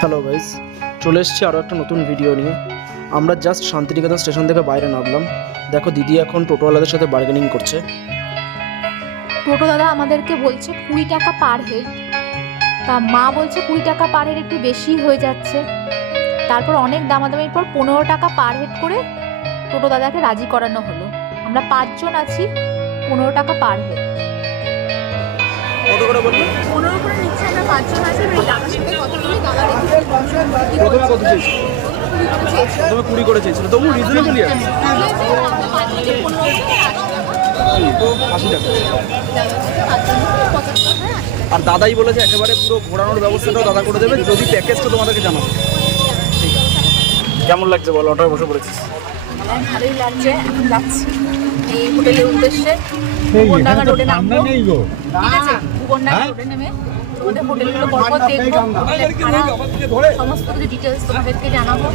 Hello guys, চলে এসেছি আরও একটা নতুন ভিডিও নিয়ে। আমরা জাস্ট শান্তিনিকেতন স্টেশন থেকে বাইরে নামলাম। দেখো দিদি এখন টোটোওয়ালাদের সাথে বার্গেনিং করছে। টোটো দাদা আমাদেরকে বলছে 20 টাকা পার হেড। তা মা বলছে 20 টাকা পার হেড একটু বেশি হয়ে যাচ্ছে। তারপর অনেক দামাদামির পর 15 টাকা পার হেড করে টোটো দাদাকে রাজি করানো হলো। আমরা 5 জন আছি, 15 টাকা পার হেড। কত করে বললি? 15 করে নিচ্ছে, আমরা 5 জন আছি। এই দাদার সাথে কথা বলি, দাদা প্রথমে কত চেয়েছিল? প্রথমে 20 করে চেয়েছিল, তবু রিজনেবলই আছে। তো 80 টাকা। আর দাদাই বলেছে একেবারে পুরো ঘোরানোর ব্যবস্থাটাও দাদা করে দেবে যদি প্যাকেজটা তোমাদেরকে জানাবো। ঠিক আছে, কেমন লাগছে বলো? অটোয় বসে পড়েছিস? ভালোই লাগছে। এখন যাচ্ছি এই হোটেলের উদ্দেশ্যে। ভুবনডাঙ্গা রোডে নামবো, ঠিক আছে? ভুবনডাঙ্গা রোডে নেমে তোমাদের হোটেলগুলো পরপর দেখবো, হোটেলের ভাড়া সমস্ত কিছু ডিটেলস তোমাদেরকে জানাবো।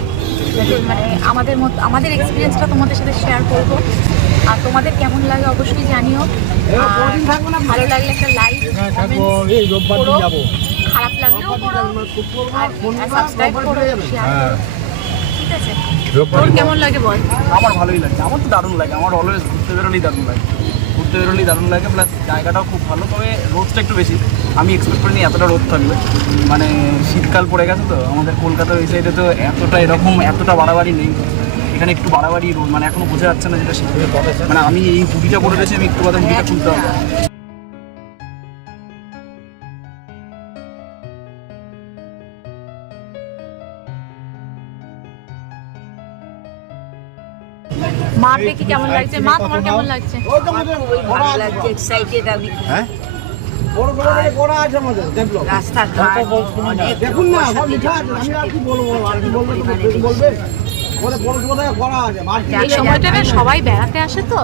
যাতে মানে আমাদের এক্সপিরিয়েন্সটা তোমাদের সাথে শেয়ার করবো। আর তোমাদের কেমন লাগে অবশ্যই জানিও। আর ভালো লাগলে একটা লাইক, করো, খারাপ লাগলেও করো, আর সাবস্ক্রাইব করো, শেয়ার করো, ঠিক আছে? তোর কেমন লাগে বল? আমার ভালোই লাগছে, আমার তো দারুণ লাগে। আমার অলওয়েজ ঘুরতে বেরোলেই দারুণ লাগে, প্লাস জায়গাটাও খুব ভালো। তবে রোদটা একটু বেশি, আমি এক্সপেক্ট করিনি এতটা রোদ থাকবে। মানে শীতকাল পড়ে গেছে তো, আমাদের কলকাতার ওই সাইডে তো এতটা বাড়াবাড়ি নেই। এখানে একটু বাড়াবাড়ি রোদ, মানে এখনো বোঝা যাচ্ছে না যেটা শীতের। মানে আমি এই হুডিটা পরে রয়েছি, আমি একটু কথা হুডিটা খুলতে হবে। মার দেখি কেমন লাগছে। মা, তোমার কেমন লাগছে? ভালো লাগছে, এক্সাইটেড আমি। হ্যাঁ রাস্তাঘাট অনেক দেখুন না, সব লিখা আছে। আমি আর কি বলবো, আর কি বলবে তো বলবে। ওদের পড়াশোনা করা আছে। এই সময়টা না সবাই বেড়াতে আসে তো।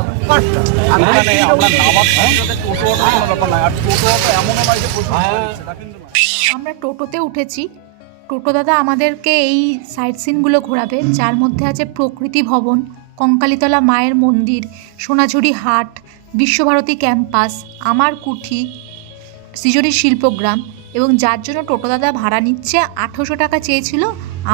আমরা টোটোতে উঠেছি। টোটো দাদা আমাদেরকে এই সাইট সিনগুলো ঘোরাবে, যার মধ্যে আছে প্রকৃতি ভবন, কঙ্কালীতলা মায়ের মন্দির, সোনাঝুরি হাট, বিশ্বভারতী ক্যাম্পাস, আমার কুঠি, সৃজনী শিল্পগ্রাম, এবং যার জন্য টোটো দাদা ভাড়া নিচ্ছে 1800 টাকা চেয়েছিল।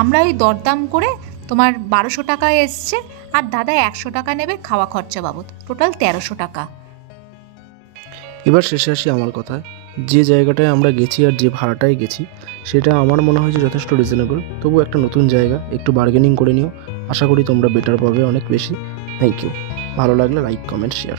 আমরা ওই দরদাম করে তোমার 1200 টাকায় এসছে, আর দাদা 100 টাকা নেবে খাওয়া খরচা বাবদ, টোটাল 1300 টাকা। এবার শেষে আসি আমার কথায়। যে জায়গাটায় আমরা গেছি আর যে ভাড়াটায় গেছি সেটা আমার মনে হয় যে যথেষ্ট রিজনেবল। তবু একটা নতুন জায়গা, একটু বার্গেনিং করে নিও। আশা করি তোমরা বেটার পাবে, অনেক বেশি। Thank you. ভালো লাগলে লাইক, কমেন্ট, শেয়ার।